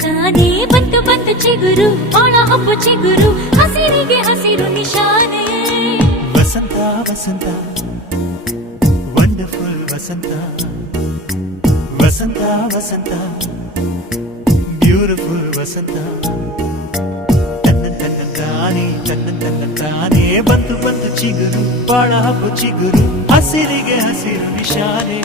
ತಂತಾನೇ ಬಂತು ಬಂತು ಚಿಗುರು ಬಾಳ ಹಬ್ಬ ಚಿಗುರು ಹಸಿರಿಗೆ ಹಸಿರು ನಿಶಾನೆ ವಸಂತ ವಸಂತ ವಂಡರ್ಫುಲ್ ವಸಂತ ವಸಂತ ವಸಂತ ಬ್ಯೂಟಿಫುಲ್ ವಸಂತ ತಾನೇ ಬಂತು ಬಂತು ಚಿಗುರು ಬಾಳ ಹಬ್ಬ ಚಿಗುರು ಹಸಿರಿಗೆ ಹಸಿರು ನಿಶಾನೆ